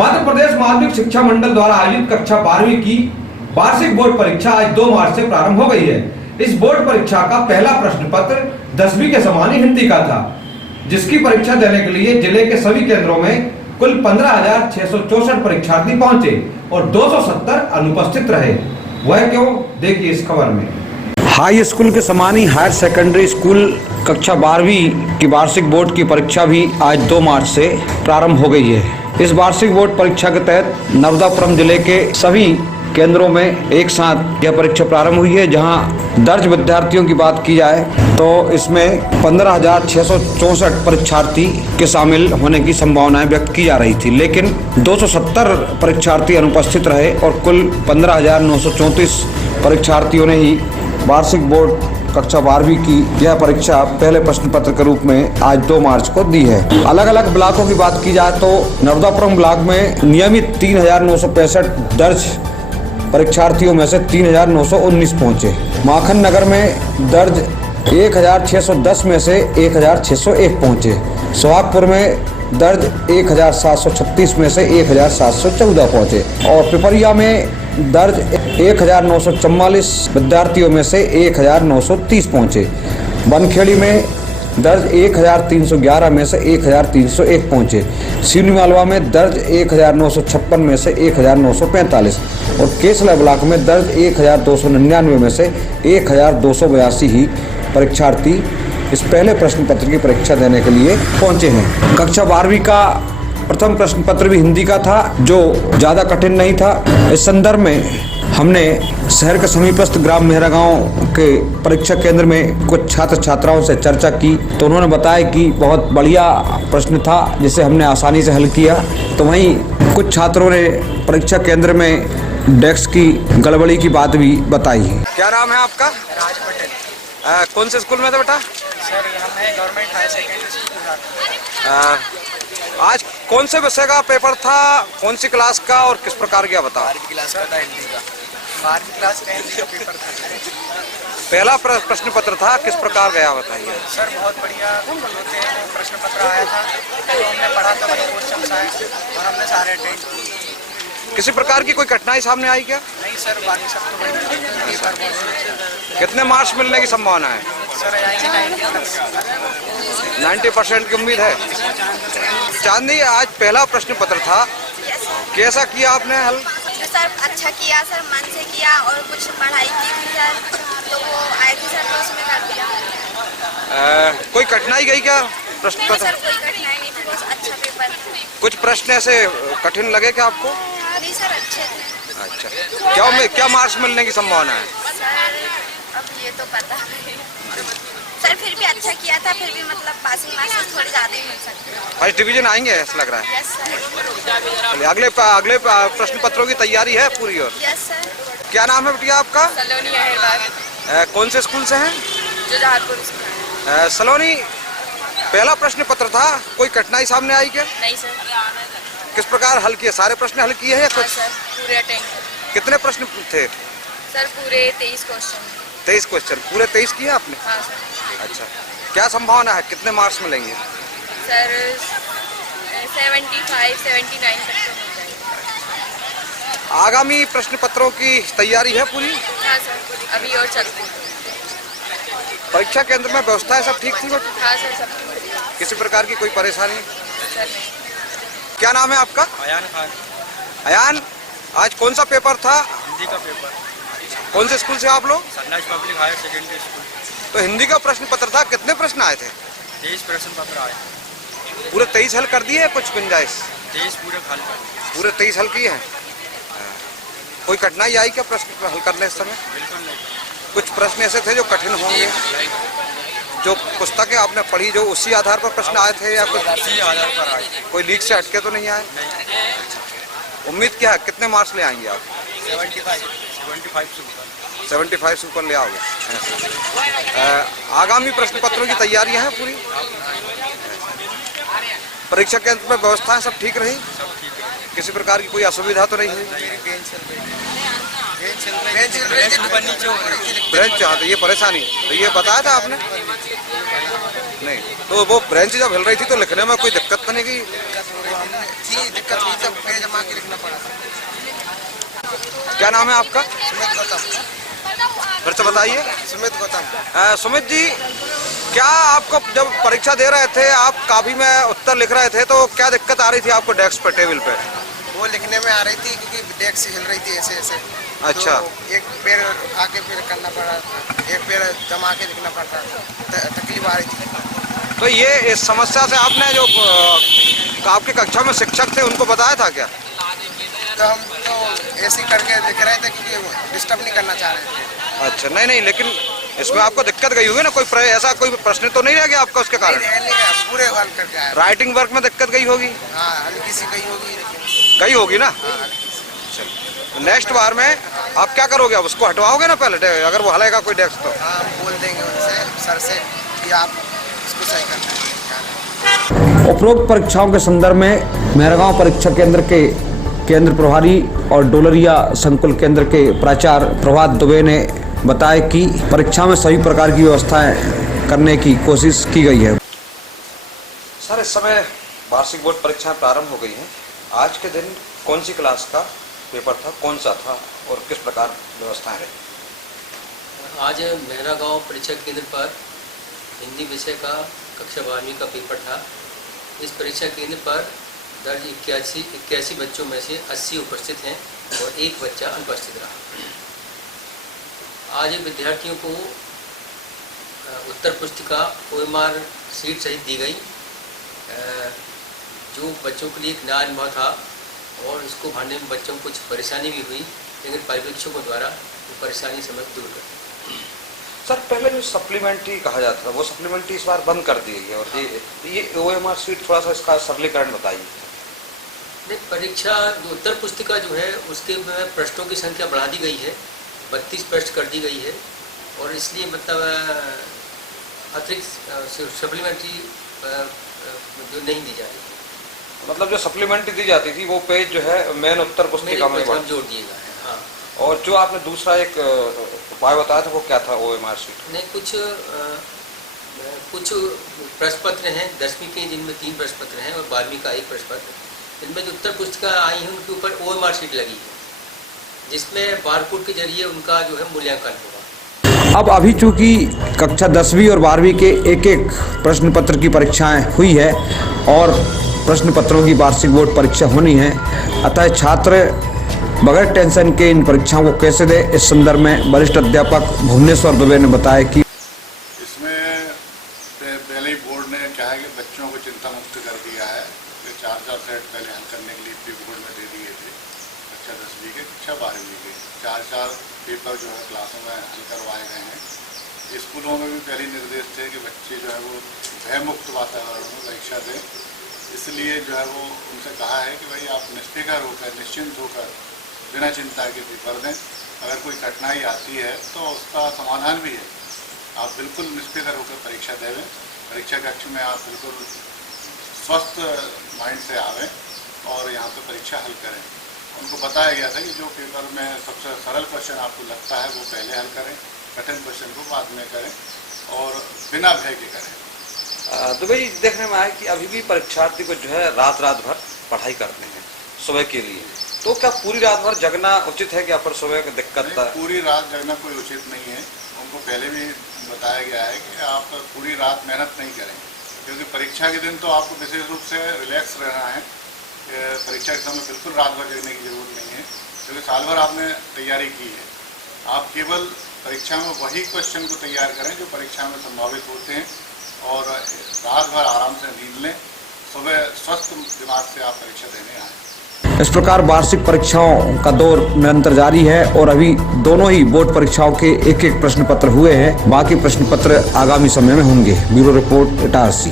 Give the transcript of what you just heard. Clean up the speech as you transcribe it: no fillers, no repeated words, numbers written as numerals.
मध्य प्रदेश माध्यमिक शिक्षा मंडल द्वारा आयोजित कक्षा 12वीं की वार्षिक बोर्ड परीक्षा आज 2 मार्च से प्रारंभ हो गई है। इस बोर्ड परीक्षा का पहला प्रश्न पत्र 10वीं के समान ही हिंदी का था, जिसकी परीक्षा देने के लिए जिले के सभी केंद्रों में कुल 15,664 परीक्षार्थी पहुंचे और 270 अनुपस्थित रहे। वह क्यों, देखिए इस खबर में। हाई स्कूल के समान ही हायर सेकेंडरी स्कूल कक्षा 12वीं की वार्षिक बोर्ड की परीक्षा भी आज 2 मार्च से प्रारंभ हो गई है। इस वार्षिक बोर्ड परीक्षा के तहत नर्मदापुरम जिले के सभी केंद्रों में एक साथ यह परीक्षा प्रारंभ हुई है। जहां दर्ज विद्यार्थियों की बात की जाए तो इसमें 15,664 परीक्षार्थी के शामिल होने की संभावनाएं व्यक्त की जा रही थी, लेकिन 270 परीक्षार्थी अनुपस्थित रहे और कुल 15,934 परीक्षार्थियों ने ही वार्षिक बोर्ड कक्षा 12वीं की यह परीक्षा पहले प्रश्न पत्र के रूप में आज 2 मार्च को दी है। अलग अलग ब्लॉकों की बात की जाए तो नर्मदापुरम ब्लॉक में नियमित 3,965 दर्ज परीक्षार्थियों में से 3,919 पहुंचे। माखन नगर में दर्ज 1,610 में से 1,601 पहुंचे। सोहागपुर में दर्ज 1,736 में से 1,714 पहुंचे और पिपरिया में दर्ज 1,944 विद्यार्थियों में से 1,930 पहुंचे। बनखेड़ी में दर्ज 1,311 में से 1,301 पहुंचे। सिवनी मालवा में दर्ज 1,956 में से 1,945 और केसला ब्लॉक में दर्ज 1,299 में से 1,282 ही परीक्षार्थी इस पहले प्रश्न पत्र की परीक्षा देने के लिए पहुंचे हैं। कक्षा 12वीं का प्रथम प्रश्न पत्र भी हिंदी का था, जो ज़्यादा कठिन नहीं था। इस संदर्भ में हमने शहर के समीपस्थ ग्राम मेहरा गांव के परीक्षा केंद्र में कुछ छात्र छात्राओं से चर्चा की तो उन्होंने बताया कि बहुत बढ़िया प्रश्न था, जिसे हमने आसानी से हल किया। तो वहीं कुछ छात्रों ने परीक्षा केंद्र में डेस्क की गड़बड़ी की बात भी बताई है। क्या नाम है आपका? राज पटेल। कौन से स्कूल में था बेटा? सर हम हैं गवर्नमेंट हाई सेकेंडरी स्कूल। आज कौन से विषय का पेपर था, कौन सी क्लास का और किस प्रकार गया बताओ? 12वीं क्लास का था, हिंदी का। 12वीं क्लास का हिंदी का पेपर था। पहला प्रश्न पत्र था, किस प्रकार गया बताइए? सर बहुत बढ़िया होते हैं, प्रश्न पत्र आया था तो हमने पढ़ा था, वही क्वेश्चन आए और हमने सारे अटेंड किए। किसी प्रकार की कोई कठिनाई सामने आई क्या? नहीं सर, बाकी सब तो बढ़िया। कितने मार्क्स मिलने की संभावना है? सर 90% की उम्मीद है। चांदनी, आज पहला प्रश्न पत्र था, कैसा किया आपने हल? सर अच्छा किया सर, मन से किया और कुछ पढ़ाई की थी सर, तो वो आए थे सर तो उसमें कर दिया। कोई कठिनाई गई क्या प्रश्न पत्र? सर कोई कठिनाई नहीं थी, बहुत अच्छा पेपर। कुछ प्रश्न ऐसे कठिन लगे क्या आपको? नहीं सर अच्छे थे। अच्छा, क्या मार्क्स मिलने की संभावना है? सर अब ये तो पता नहीं सर, फिर भी अच्छा किया था, फिर भी मतलब पासिंग मार्क्स थोड़े ज़्यादा ही मिल सकते हैं। फर्स्ट डिवीजन आएंगे ऐसा लग रहा है। Yes sir. अगले प्रश्न पत्रों की तैयारी है पूरी? और यस सर। क्या नाम है बेटिया आपका? सलोनी अहिरबाग। कौन से स्कूल से हैं? जुजारपुर। सलोनी, पहला प्रश्न पत्र था, कोई कठिनाई सामने आई क्या? नहीं सर। किस प्रकार हल किए? सारे प्रश्न हल किए हैं या कुछ? सर पूरे अटेंड। कितने प्रश्न थे? सर पूरे 23 क्वेश्चन। 23 क्वेश्चन, पूरे 23 किए आपने? हाँ सर। अच्छा, क्या संभावना है, कितने मार्क्स मिलेंगे? सर 75-79 तक तो मिल जाएगा। आगामी प्रश्न पत्रों की तैयारी है पूरी? हाँ सर, अभी और चलते हैं। परीक्षा केंद्र में व्यवस्थाएं सब ठीक थी? हाँ सर सब ठीक। किसी प्रकार की कोई परेशानी? सर नहीं। क्या नाम है आपका? अयान खान। अयान, आज कौन सा पेपर था? हिंदी का पेपर। कौन से स्कूल से आप लोग? सन्नाज पब्लिक हायर सेकेंडरी स्कूल। तो हिंदी का प्रश्न पत्र था, कितने प्रश्न आए थे? 23 प्रश्न पत्र आए। पूरे 23 हल कर दिए? कुछ गुंजाइश? 23 पूरे हल कर। पूरे 23 हल किए हैं। कोई कठिनाई आई क्या प्रश्न हल करने के समय? बिल्कुल नहीं। कुछ प्रश्न ऐसे थे जो कठिन होंगे? जो पुस्तकें आपने पढ़ी जो उसी आधार पर प्रश्न आए थे या कुछ इसी आधार पर आए? कोई लीक से हटके तो नहीं आए? उम्मीद क्या है, कितने मार्क्स ले आएंगे आप? 75 से ऊपर ले आओगे। आगामी प्रश्न पत्रों की तैयारियां हैं पूरी? परीक्षा केंद्र में व्यवस्थाएं सब ठीक रही? किसी प्रकार की कोई असुविधा तो नहीं हुई? ब्रेंच, हाँ, तो ये परेशानी तो ये बताया था आपने? नहीं, तो वो ब्रेंच जब हिल रही थी तो लिखने में कोई दिक्कत तो नहीं की? दिक्कत हुई, सब क्या नाम है आपका? सुमित गौतम। फिर से बताइए। सुमित गौतम। सुमित जी, क्या आपको जब परीक्षा दे रहे थे, आप कापी में उत्तर लिख रहे थे, तो क्या दिक्कत आ रही थी आपको डेस्क पे, टेबल पे? वो लिखने में आ रही थी क्योंकि डेस्क हिल रही थी ऐसे ऐसे। अच्छा। तो एक पैर उठा के फिर करना पड़ा, एक पैर जमा के लिखना पड़ रहा, तकलीफ आ रही थी। तो ये इस समस्या से आपने जो आपकी कक्षा में शिक्षक थे उनको बताया था क्या? तो हम तो ऐसे ही करके लिख रहे थे क्योंकि डिस्टर्ब नहीं करना चाह रहे थे। अच्छा, नहीं, लेकिन इसमें आपको दिक्कत गई होगी ना, ऐसा कोई प्रश्न तो नहीं रह गया आपका उसके कारण? नहीं गया, पूरे हल करके आया। राइटिंग वर्क में दिक्कत गई होगी? हाँ, हल्की सी गई होगी, लेकिन गई होगी ना। हाँ, हल्की सी। नेक्स्ट बार में आप क्या करोगे? अब उसको हटवाओगे ना पहले, अगर वो हलेगा कोई डेस्क तो? हाँ, हम बोल देंगे उनसे, सर से कि आप इसको सही करना है। उपरोक्त परीक्षाओं के संदर्भ में मेहरगांव परीक्षा केंद्र के केंद्र प्रभारी और डोलरिया संकुल केंद्र के प्राचार्य प्रभात दुबे ने बताया कि परीक्षा में सभी प्रकार की व्यवस्थाएं करने की कोशिश की गई है। सर, इस समय वार्षिक बोर्ड परीक्षाएं प्रारंभ हो गई हैं। आज के दिन कौन सी क्लास का पेपर था, कौन सा था और किस प्रकार व्यवस्थाएं रही? आज मेहरागांव परीक्षा केंद्र पर हिंदी विषय का कक्षा 12वीं का पेपर था। इस परीक्षा केंद्र पर दर्ज 81 बच्चों में से 80 उपस्थित हैं और एक बच्चा अनुपस्थित रहा। आज विद्यार्थियों को उत्तर पुस्तिका OMR सीट सहित दी गई, जो बच्चों के लिए एक नया अनुभव था और इसको भरने में बच्चों को कुछ परेशानी भी हुई, लेकिन पर्यवेक्षकों द्वारा वो परेशानी समझ दूर कर दी। सर, पहले जो सप्लीमेंट्री कहा जाता था, वो सप्लीमेंट्री इस बार बंद कर दी गई और ये OMR सीट, थोड़ा सा इसका सरलीकरण बताइए। नहीं, परीक्षा जो उत्तर पुस्तिका जो है उसके में प्रश्नों की संख्या बढ़ा दी गई है, 32 प्रश्न कर दी गई है और इसलिए मतलब अतिरिक्त सप्लीमेंट्री जो नहीं दी जा रही है। मतलब जो सप्लीमेंट्री दी जाती थी वो पेज जो है मेन उत्तर पुस्तिका में जोड़ दिए गए हैं। हाँ। और जो आपने दूसरा एक उपाय बताया था वो क्या था OMR सीट? नहीं, कुछ प्रश्न पत्र हैं 10वीं के, जिनमें 3 प्रश्न पत्र हैं और 12वीं का 1 प्रश्न पत्र। इनमें जो उत्तर पुस्तिका आई है उनके ऊपर OMR सीट लगी है, जिसमें बारकोड के जरिए उनका जो है मूल्यांकन होगा। अब अभी चूंकि कक्षा 10वीं और 12वीं के एक प्रश्न पत्र की परीक्षाएं हुई है और प्रश्न पत्रों की वार्षिक बोर्ड परीक्षा होनी है, अतः छात्र बगैर टेंशन के इन परीक्षाओं को कैसे दे, इस संदर्भ में वरिष्ठ अध्यापक भुवनेश्वर दुबे ने बताया कि इसमें पहले ही बोर्ड ने क्या है कि बच्चों को चिंता मुक्त कर दिया है। 4 सेट पहले हल करने के लिए प्री बोर्ड में दे दिए थे, कक्षा 10वीं के, कक्षा 12वीं के 4 पेपर जो है क्लासों में हल करवाए गए हैं। स्कूलों में भी पहले निर्देश थे कि बच्चे जो है वो भयमुक्त वातावरण में परीक्षा दें, इसलिए जो है वो उनसे कहा है कि भाई आप निष्फिक्र होकर, निश्चिंत होकर, बिना चिंता के पेपर दें। अगर कोई कठिनाई आती है तो उसका समाधान भी है, आप बिल्कुल निष्फिक्र होकर परीक्षा देवें। परीक्षा कक्ष में आप बिल्कुल स्वस्थ माइंड से आवें और यहाँ पर परीक्षा हल करें। उनको बताया गया था कि जो पेपर में सबसे सरल क्वेश्चन आपको लगता है वो पहले हल करें, कठिन क्वेश्चन को बाद में करें और बिना भय के करें। दुबे जी, देखने में आया कि अभी भी परीक्षार्थी को जो है रात भर पढ़ाई करते हैं सुबह के लिए, तो क्या पूरी रात भर जगना उचित है क्या? पर सुबह की दिक्कत है, पूरी रात जगना कोई उचित नहीं है। उनको पहले भी बताया गया है कि आप पूरी रात मेहनत नहीं करें, क्योंकि परीक्षा के दिन तो आपको विशेष रूप से रिलैक्स रहना है। परीक्षा के समय बिल्कुल रात भर जगने की जरूरत नहीं है, क्योंकि साल भर आपने तैयारी की है। आप केवल परीक्षा में वही क्वेश्चन को तैयार करें जो परीक्षा में संभावित होते हैं और रात भर आराम से नींद लें, सुबह स्वस्थ दिमाग से आप परीक्षा देने आएँ। इस प्रकार वार्षिक परीक्षाओं का दौर निरंतर जारी है और अभी दोनों ही बोर्ड परीक्षाओं के एक प्रश्न पत्र हुए हैं, बाकी प्रश्न पत्र आगामी समय में होंगे। Bureau report, Itarsi.